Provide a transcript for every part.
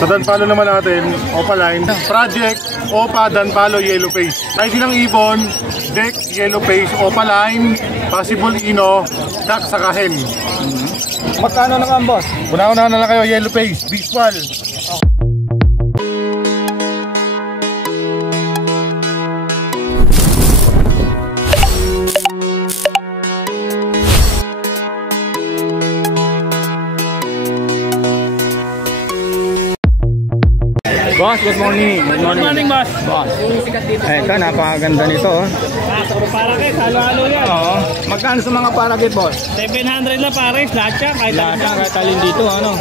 Sa Danpalo naman natin, Opaline, Project, Opa, Danpalo, Yellow Face. ID ng Ibon, Deck, Yellow Face, Opaline, Possible Ino, Duck, saka Hen. Magkano naman, boss? Una-una na lang kayo, Yellow Face, Biswal. Boss, good morning. Good morning, boss. Boss. Ito, napakaganda nito. Parakit, halo-halo yan. Oo. Magkano sa mga parakit, boss? 700 lang pares, lahat siya. Lahat na katalin dito, ano?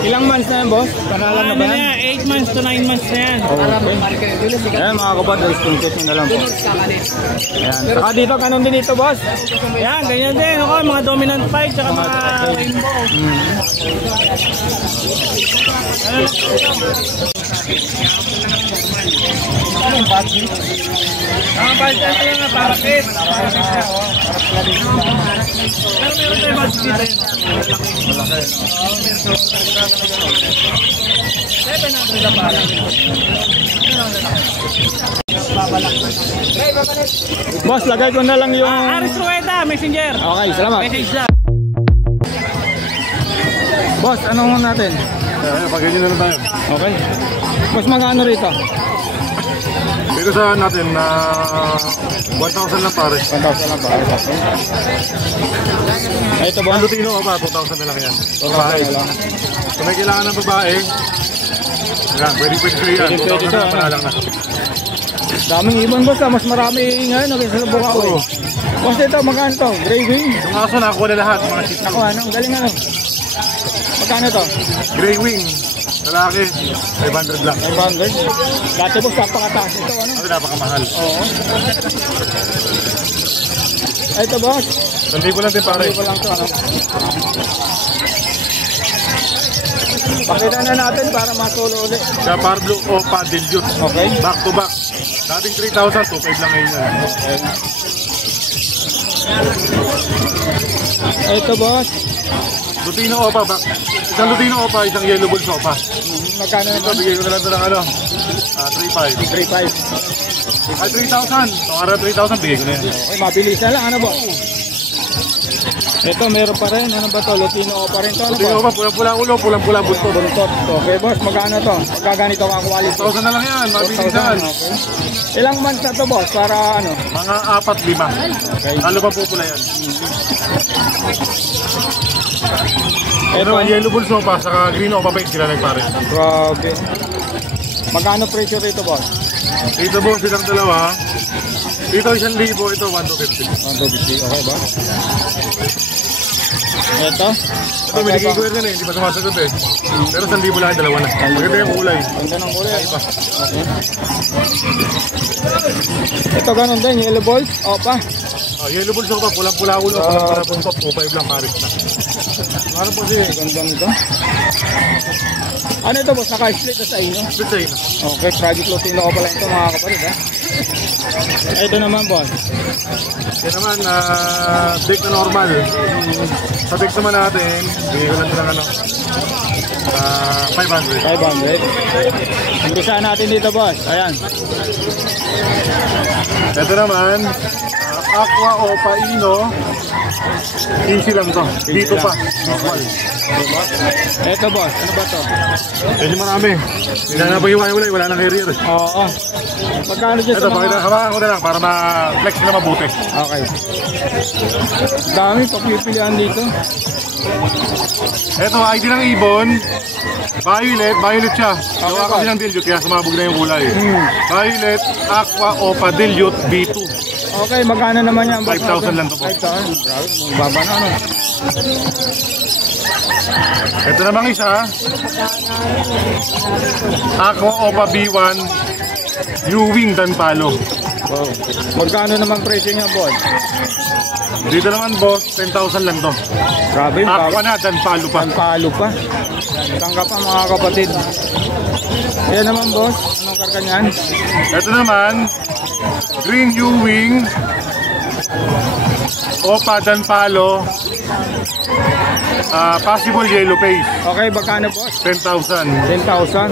Ilang months na yan, boss? Panalan na ba yan? 8 months to 9 months na yan. Okay. Ayan, mga kapad, screenshot nyo na lang po. Ayan. Saka dito, kanon din dito, boss? Yan, ganyan din. Okay, mga dominant 5, tsaka mga rainbow. Mga budget lang na parakit. Parakit siya, oh. Pero meron tayo budget dito yun. Malaki, no? 700 lang parakit. Boss, lagay ko na lang yung... Aris Rueda, messenger. Okay, salamat. Message lang. Boss, anong natin? Pag-ganyan na lang tayo. Okay. Boss, magkano rito? Pero sa natin na 1,000 lang pare. 1,000 lang ba? Ay, ito ba? Ang Lutino ka pa, 2,000 na lang yan. Okay lang. Kung may kailangan ng babae, yan, pwede kayo yan. 2,000 na panalang na. Daming ibon, boss. Mas marami ngayon kaysa sa Bukawi. Boss, ito, magkano to? Gray wing? Yung aso nakakuha na lahat, mga shih tzu. Ako, anong galing ano? Magkano to? Gray wing, lalaki, 500 lang. 500? Dati, boss, napakataas ito, ano? Kasi napakamahal. Oo. Ay, ito, boss. 1,000 lang din pare. 1,000 lang to, ano? Pakita na natin para masulo ulit. Kaya Parblo o Dilute. Okay. Back to back. Dating 3,000, 2,500 lang ngayon yan. Okay. Ay, ito, boss. Lutino Opa, back. Isang Lutino Opa, isang Yellow Bulls Opa. Magkano na Ito, bigay ko na lang ito ng ano, 3,500. 3,500. Ay, 3,000. Itong araw 3,000, bigay ko na yan. Okay, mabilis na lang. Ano, boss? Ito, meron pa rin. Ano ba to? Lutino pa rin to. Ano, Lutino boss? Opa, pulang-pula ulo, pulang-pula buntot. Buntot. Okay, boss. Magkano to? Magkaganito ka quality? 1,000 na lang yan, mabilisan. Okay. Ilang months na to, boss? Para ano? Mga 4-5. Okay. Lalo pa pupula yan. Ito, Pero Yellow Bulls Opa, saka Green Opa bike sila nagpare. grabe. Magkano presyo rito, boss? Dito boss, silang dalawa. Dito 1,000, ito 1,250. 150. Okay, boss? Ito? Ito, may nagigawin yan eh, hindi pa sumasagot eh. Pero 1,000 lang, dalawa na. Maganda yung kulay. Ganda ng kulay. Okay. Ito, ganun din. Yellow balls. Opa. Yellow Bulls Opa, pulang-pula ulo, pulang-pula buntot, 2,500 lang pares na. Ano po siya? Ganda nito. Ano ito, boss? Naka-split na sa inyo? Split sa ina. Okay, Project Lutino ko pala ito, mga kapatid, ha? Ito naman, boss. Yan naman, deck na normal. Sa deck naman natin, bigay ko lang ito ng ano, 500. 500. Umpisahan natin dito, boss. Ayan. Ito naman, Aqua Opa Ino. Easy lang to. Dito pa. Normal. Ito, boss. Ano ba to? Pwede marami. Hindi na napahiwa-hiwalay. Wala nang carrier. Oo. Magkano dyan Ito, sa pakita. mga... Hawakan ko na lang para ma-flex na mabuti. Okay. Dami pagpipilian dito. Ito, ID ng Ibon. Violet siya. Gawa kasi ng Dilute kaya sumabog na yung kulay. Violet, Aqua Opa Dilute B2. Okay, magkano naman yan? 5,000 lang to po. 5,000. Grabe, baba na ano. Ito namang isa. Aqua Opa B1 Ewing Danpalo. Wow. Magkano naman presyo niya, boss? Dito naman boss, 10,000 lang to. Grabe, Aqua na, Danpalo pa. Danpalo pa. Tangka pa, mga kapatid. Ayan naman, boss. Anong karka niyan? Ito naman, Green Ewing Opa, Dan Palo, possible yellow face, Okay, magkano boss? 10,000. 10,000.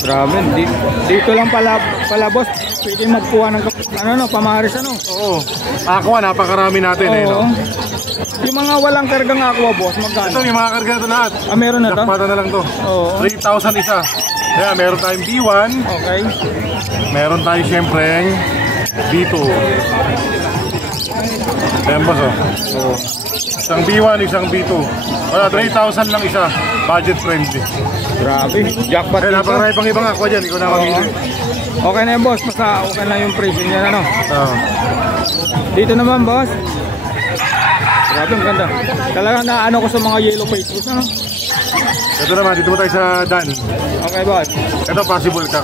Grabe, dito lang pala boss. Pwede magkuha ng pamaharis ano? Oo. Aqua, napakarami natin eh, Oo. no? Yung mga walang kargang aqua boss, magkano? Ito, yung mga karga na ito lahat. Meron na to? Jackpot na lang to. Oo. 3,000 isa. Kaya meron tayong B1, Okay. meron tayong syempre B2. Ayan boss, oh. Oo. Isang B1, isang B2. Wala, 3,000 lang isa. Budget friendly. Grabe, jackpot Kaya dito. napakarami pang ibang aqua dyan. Ikaw na mamili. Okay na yun boss, basta okay na yung presyo niya ano. Oo. Dito naman boss. Grabe, ang ganda. Talagang naano ko sa mga yellow faces ano. Ito naman, dito mo tayo sa Dan. Okay boss. Ito, possible ka.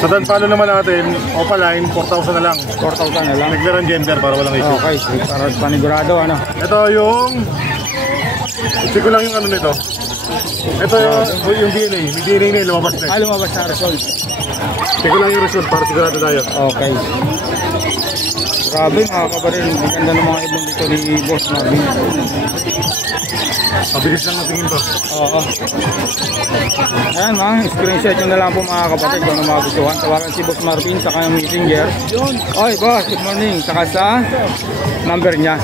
Sa Dan Palo naman natin, Opaline, 4,000 na lang. 4,000 na lang. Naglaran gender para walang issue. Okay, para panigurado ano. Ito yung... Check ko lang yung ano nito. Ito yung DNA. May DNA na yung lumabas na. Lumabas na result. Check ko lang yung result para sigurado tayo. Okay. Grabe mga kabaril, ang ganda ng mga ibon dito ni Boss Marvin. Mabilis lang natingin to. Oo. Ayan mga, screenshot nyo na lang po mga kapatid kung ano mga gustuhan. Tawagan si Boss Marvin sa kanyang messenger. Oy boss, good morning. Saka sa number niya.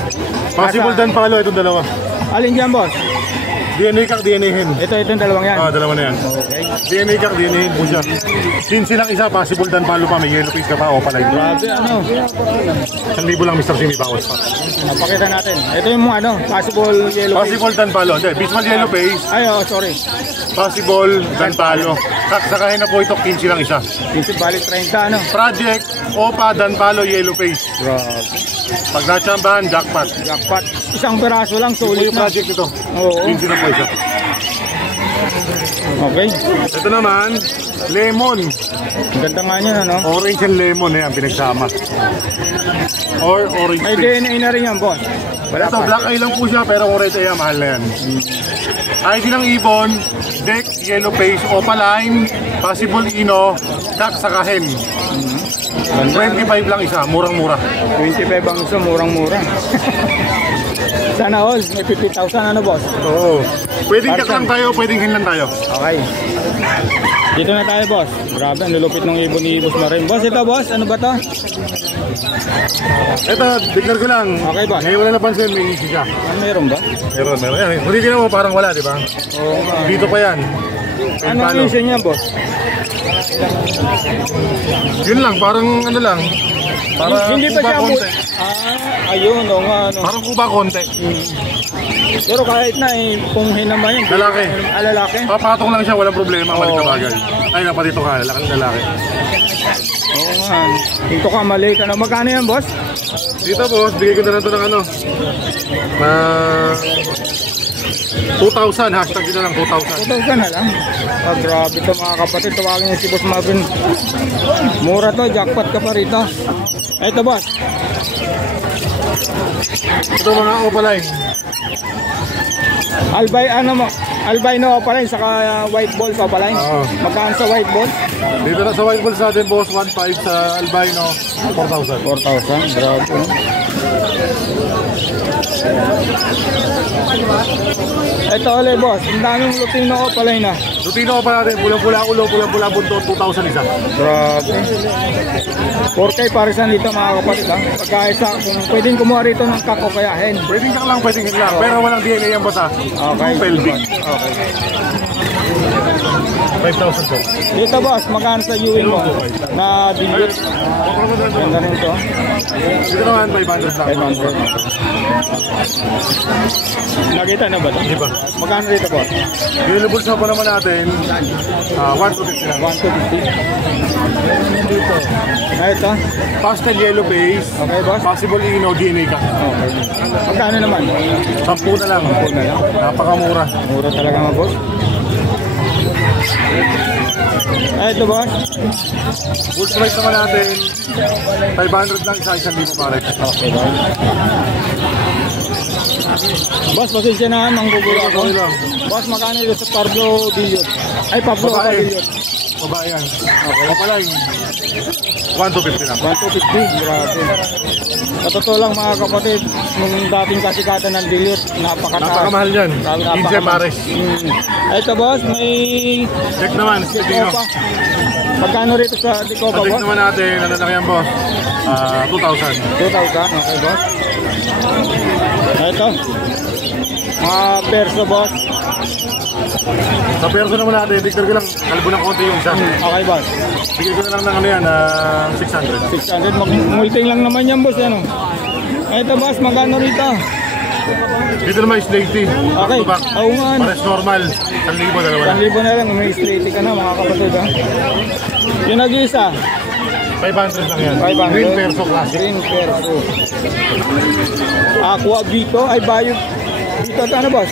Possible Dan Palo, itong dalawa. Alin dyan boss? DNA kak, DNA hen. Itong dalawang yan. Dalawa na yan. Okay. DNA kak, DNA hen po siya. Since silang isa, possible Dan Palo pa, may yellow face ka pa, Opaline. Grabe ano. 1,000 lang Mr. Simi, bawas pa. Napakita natin. Ito yung mga possible yellow face. Possible Dan Palo, hindi, Bismal yellow face. Ay sorry. Possible Dan Palo. Sakahin na po ito, 15 lang isa. Dito balik 30 ano. Project, Opa, Dan Palo, yellow face. Grabe. Pag natsambahan, jackpot. Jackpot. Isang peraso lang, Ito sulit yung na. project ito. Oo. 15 na po isa. Okay. Ito naman, lemon. Ganda nga niya, ano? Orange and lemon, yan, pinagsama. Or orange May face. DNA na rin yan, boss. Wala Ito, pa. black eye lang po siya, pero kung red eye, mahal na yan. ID ng ibon, deck, yellow face, Opaline, possible ino, duck, saka hen. 25 lang isa, murang-mura. 25 ang isa, murang-mura. Sana all, may 50,000 ano, boss? Oo. Pwedeng duck lang tayo, pwedeng hen lang tayo. Okay. Dito na tayo, boss. Grabe, ang lulupit ng ibon ni Boss Marin. Boss, ito, boss. Ano ba to? Ito, tignan ko lang. Okay, boss. Ngayon wala napansin, may isi siya. Meron ba? Meron. Yan, hindi din mo parang wala, di ba? Oo. Dito pa yan. Ano ang issue niya, boss? Yun lang, parang ano lang. Para Hindi pa kuba siya konti. Ayun, o nga, ano. Parang kuba konti. Pero kahit na, kung hinama yun. Lalaki. Lalaki? Papatong lang siya, walang problema, maliit na bagay. Ay, napatito ka, lalaki. Oo nga. Dito ka, mali ka na. Magkano yan, boss? Dito boss, bigay ko na lang ito ng ano. 2,000, hashtag dito lang 2,000. 2,000 na lang. Grabe ito mga kapatid. Tawagin niyo si Boss Marvin. Mura to, jackpot ka pa rito. Ito, boss. Ito mga Opaline. Albino opaline, saka white balls opaline. Oo. Magkano sa white balls? Dito na sa white balls natin boss, 1,500 sa albino, 4,000. 4,000, grabe. No? Ito ulit, boss. Ang daming Lutino opaline na. Lutino pa natin, pulang-pula ulo, pulang-pula buntot, 2,000 isa. Grabe. 4K parisan dito mga kapatid. Pagka isa, kung pwedeng kumuha rito ng kako kaya hen. Pwedeng ka lang, pwedeng lang. Pero walang DNA yan boss ha. Okay. Pelvic. Okay. 5,000 po. Dito, boss, magkano sa UN mo? Na dilute. Ganda rin ito. Dito naman, 500 lang. 500. Nakita na ba ito? Di ba? Magkano rito, boss? Yung bulsa pa naman natin, 1,250 lang. 1,250. Dito. Ito. Pastel yellow face. Okay, boss. Possible ino, DNA ka. Okay. Magkano naman? 10 na lang. 10 na lang. Napakamura. Mura talaga mga boss. Ito, boss. Full price naman natin, 500 lang sa 1,000 pare. Okay, boss. Boss, pasensya na, manggugulo ako. Okay lang. Boss, magkano ito sa Pablo Dillot? Ay, Pablo Babae. Dillot. babae yan. Okay. Opaline, 1,250 lang. 1,250, grabe. Sa totoo lang mga kapatid, nung dating kasikatan ng dilute, napakataas. Napakamahal yan. 15 pares. Ito boss, may Check naman, Dino. Decopa. Magkano rito sa Decopa Check boss? naman natin, ano lang yan boss? 2,000. 2,000, okay boss. Ito, mga perso boss. Sa perso naman natin, diktar ko lang, kalbo ng konti yung isa. Okay boss. Bigyan ko na lang ng ano yan, 600. 600, multing lang naman yan boss, ano? Ito boss, magkano rito? Dito naman is lady. Okay, oo nga. Pares normal, 1,000 dalawa lang. 1,000 na lang, may straight ka na mga kapatid ha. Yung nag-isa, 500 lang yan. 500. Green perso classic. Green perso. Aqua Vito, ay bayo. Vito, ano boss?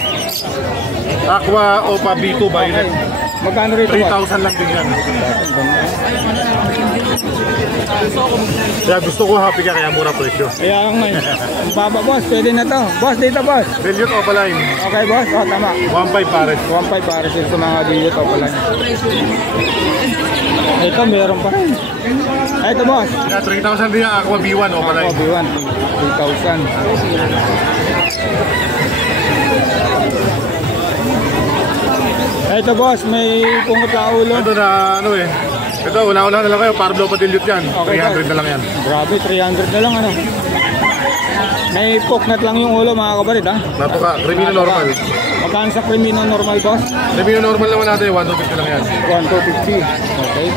Aqua Opa B2 Violet. Magkano rito boss? 3,000 lang din yan. Kaya gusto ko happy ka, kaya mura presyo. Kaya nga yun. Ang baba boss, pwede na to. Boss, dito boss. Dilute Opaline, Okay boss, oh, tama. 1,500 pares. 1,500 para sa mga dilute o pala. Ito, meron pa rin. Ito boss. Kaya 3,000 din yung Aqua B1 Opaline. Aqua B1, 3,000. Ito boss, may pungot na ulo. Ito na ano eh. Ito, una-una na lang kayo, Parblo pa dilute yan. Okay, 300 na lang yan. Grabe, 300 na lang ano. May poknat lang yung ulo mga kabarid ha. Napaka, Crimino normal. Magkano sa Crimino normal boss? Crimino normal naman natin, 1,250 lang yan. 1,250. Okay.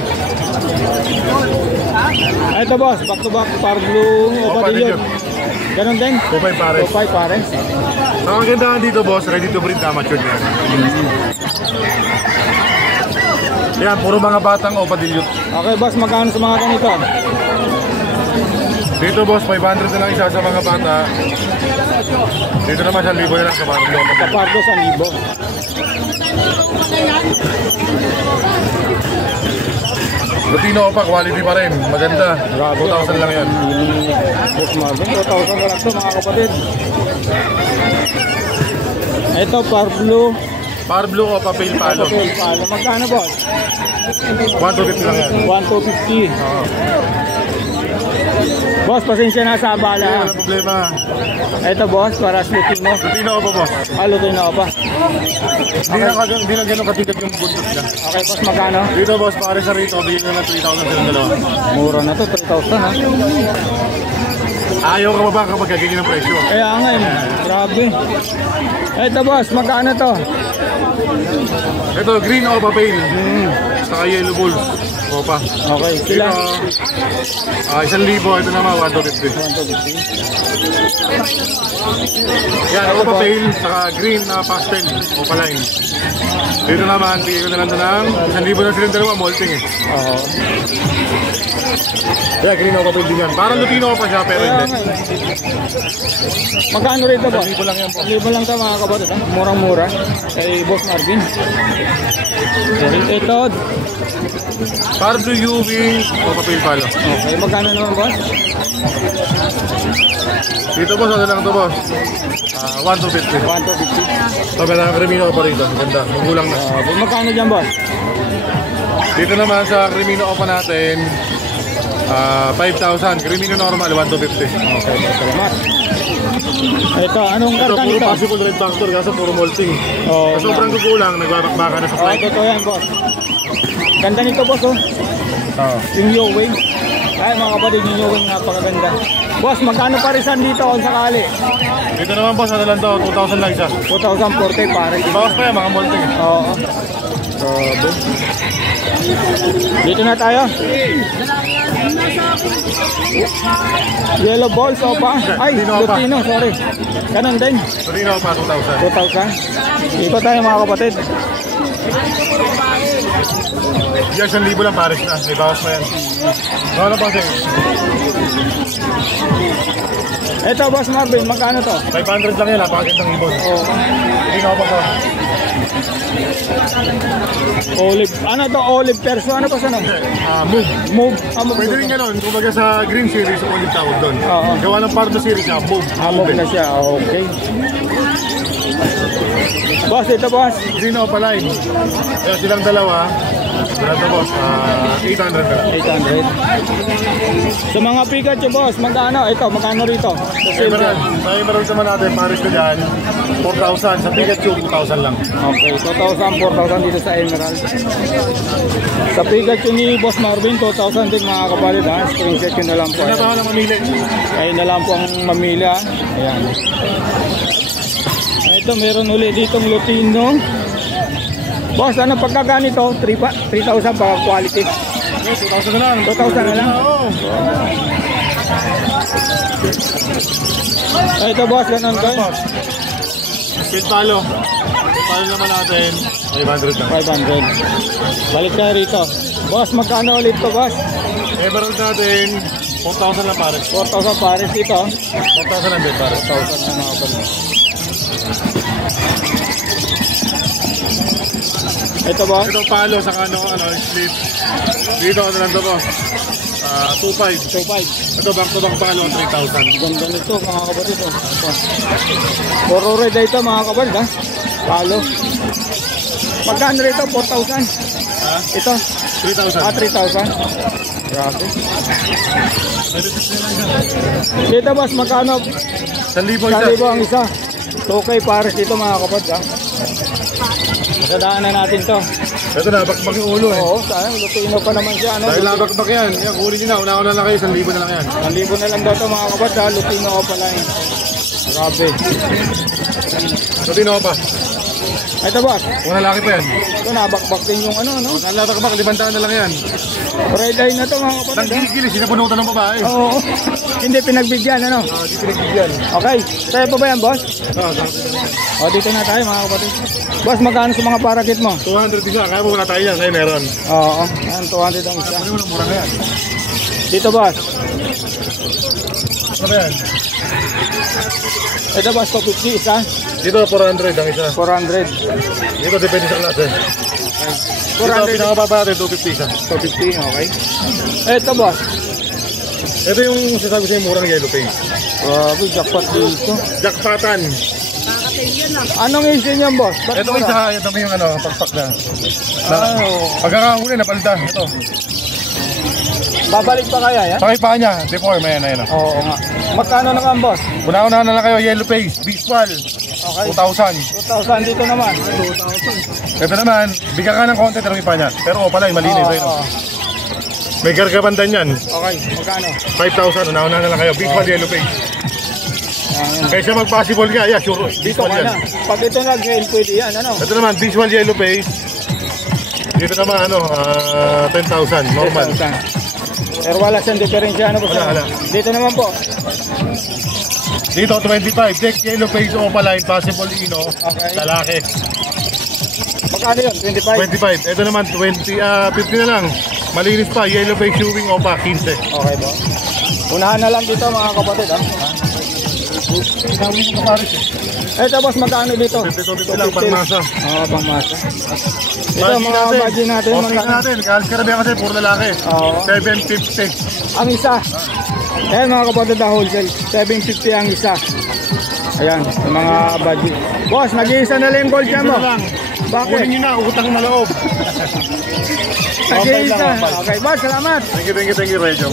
Ito boss, back to back Parblo o Padilyon. Ganon din? 2,500 pares. 2,500 pares. Ang kagandahan dito boss, ready to breed na matured yan. Yan, puro mga batang Opa dilute. Okay boss, magkano sa mga ganito? Dito boss, 500 na lang isa sa mga bata. Dito naman 1,000 na lang sa Parblo. Sa Pardo, 1,000. Lutino Opa, quality pa rin. Maganda. 2,000 lang yan. Boss Marvin, 2,000 na lang ito mga kapatid. Ito, Parblo. Parblo Opa, pale palo. Pale palo. Magkano boss? 1,250 lang yan. 1,250. Boss, pasensya na sa abala ha. Wala problema. Ito boss, para sa Lutino. Lutino Opa boss. Lutino pa. Hindi na gano'ng katigat yung buntot niya. Okay boss, magkano? Dito boss, pare sa rito, bigyan na ng 3,000 silang dalawa. Mura na to, 3,000 ha. Ayaw ka ba ba kapag gaganyan ng presyo? Kaya nga yun, grabe. Ito boss, magkano to? Ito, green Opa pale. Saka yellow bulls. Opa. Okay, sila. Ito, 1,000. Ito naman, 1,250. 1,250. Yan, Opa pale, saka green na pastel. Opa line. Dito naman, bigyan ko na lang ito ng 1,000 na silang dalawa, molting eh. Oo. Kaya green Opa pale din yan. Parang Lutino Opa siya, pero Kaya hindi. nga yun. Magkano rito boss? 1,000 lang yan po. 1,000 lang ito mga kapatid ha. Murang-mura. Kay Boss Marvin. Ito. Parblo Ewing, Opa pale palo. Okay, magkano naman boss? Dito boss, ano lang ito boss? 1,250. 1,250. Sabi na Crimino Opa rito. Maganda, magulang na. Magkano dyan boss? Dito naman sa Crimino Opa natin, 5,000. Crimino normal, 1,250. Okay, salamat. Ito, anong Ito, karga puro nito? possible red factor kaso puro molting. Oo. Sa sobrang kukulang, nagbabakbaka na sa Oh, flight. totoo yan boss. Ganda nito boss oh. Yung Yowing. Ay mga kapatid, yung Yowing napakaganda. Boss, magkano parisan dito kung sakali? Dito naman boss, ano lang to, 2,000 lang isa. 2,040 pare. Bawas pa yan, mga molting. Oo. Grabe. Dito na tayo. Yellow balls o pa? Ay, Lutino, sorry. Ganun din. Crimino Opa, 2,000. 2,000. Ito tayo mga kapatid. Yan, 1,000 lang pares na. May bawas pa yan. Ano pa sa'yo? Ito boss Marvin, magkano to? 500 lang yan, napakagandang ibon. Oh. Crimino Opa ko. Olive. Ano to? Olive perso. Ano pa sa ano? Move. Move. Pwede rin ganun, kumbaga sa green series, ulit tawag doon. Oo. Gawa ng Pardo series niya, move. Move na siya. Okay. Boss, ito boss. Green Opa line. Kaya silang dalawa, Wala to boss, 800 na lang. 800. Sa mga Pikachu boss, magkano? Ito, magkano rito? Sa silver. Emerald, sa Emerald naman natin, pares ko dyan, 4,000. Sa Pikachu, 2,000 lang. Okay, 2,000, 4,000 dito sa Emerald. Sa Pikachu ni Boss Marvin, 2,000 din mga kapatid ha. Screenshot ko na lang po. Kaya na lang mamili. Kayo na lang po ang mamili ha. Ayan. Ito, meron ulit ditong Lutino. Boss, ano pagkaganito? 3,000 para quality. 2,000 na lang. 2,000 na lang. Oo. Ito boss, ganun ko. Pintalo. Pintalo naman natin, 500 lang. 500. Balik tayo rito. Boss, magkano ulit to boss? Emerald natin, 4,000 lang pares. 4,000 pares dito. 4,000 lang din pares. 4,000 na nakapag. Ito boss? Ito palo sa split. Dito ano lang to boss. 2,500. 2,500. Ito back to back palo, 3,000. Ganda nito mga kapatid. Ito. Puro red ito mga kapatid ha. Palo. Magkano rito? 4,000. Ha? Ito. 3,000. 3,000. Grabe. Dito boss, magkano? 1,000 isa. 1,000 ang isa. Okay, pares dito mga kapatid ha. Sadaan na natin to. Ito na, bakbak yung ulo eh. Oo, sayang. Lutino pa naman siya. Ano? Dahil nabakbak yan. Yan, kunin nyo na. Una-una lang kayo, 1,000 na lang yan. 1,000 na lang daw ito mga kapatid ha. Lutino ko pala eh. Grabe. Ito din ako pa. Ito boss. Una laki pa yan. Ito nabakbak din yung ano, no? Nalabakbak, 500 na lang yan. Red eye na to mga kapatid. Nang giligili, sinapunutan ng babae. Oo. Hindi pinagbigyan, ano? Di pinagbigyan. Okay. Tayo pa ba yan, boss? Oo, O, dito na tayo mga kapatid. Boss, magkano sa mga parakit mo? 200 isa. Kaya mo wala tayo yan. Kaya meron. Oo. Ayan, 200 ang isa. Ano yung mura na yan? Dito, boss. Ano yan? Ito, boss, 250 isa. Dito, 400 ang isa. 400. Dito, depende sa klase. Dito, 400. pinakababa natin, 250 isa. 250, okay. Ito, boss. Ito yung sinasabi sa'yo, murang yellow face. Grabe, jackpot dito. Jackpotan. Anong issue niyan, boss? Ba't Ito mura? isa, ito yung pakpak na. Oo. Pagkakahuli, napalda. Ito. Babalik pa kaya yan? Sakay pa niya, deform, ayan, ayan. Oo nga. Magkano naman, boss? Una-una na lang kayo, yellow face, visual, Okay. 2,000. 2,000 dito naman. Ito naman, bigyan ka ng konti, pero pa niya. Pero pala, malinis. Oo, Ayun, oo. may gargabandan yan. Okay, magkano? 5,000, una-una na lang kayo, visual, yellow face. Ayan. Kaysa mag-possible ka, yeah, sure, Dito visual ka na. yan. Pag ito nag-gain, pwede yan, ano? Ito naman, visual yellow face. Dito naman, 10,000, normal. 10,000. Pero wala siyang diferensya, ano po? Wala. Dito naman po. Dito, 25, deck yellow face, opaline, possible ino, Okay. lalaki. Magkano yun? 25? 25, ito naman, 50 na lang. Malinis pa, yellow face, showing, opa, 15. Okay po. Unahan na lang dito mga kapatid, ha? Ito boss, magkano dito? 50 lang, pangmasa. Oo, pangmasa. Ito mga budget natin. Okay natin, kahalis karamihan kasi, puro lalaki. Oo. 750. Ang isa. Ayan mga kapatid na wholesale. 750 ang isa. Ayan, yung mga budget. Boss, nag-iisa na lang yung gold cam mo. Ito lang. Bakit? Kunin nyo na, utang na loob. Nag-iisa. lang, Okay, boss, salamat. Thank you, Rejo.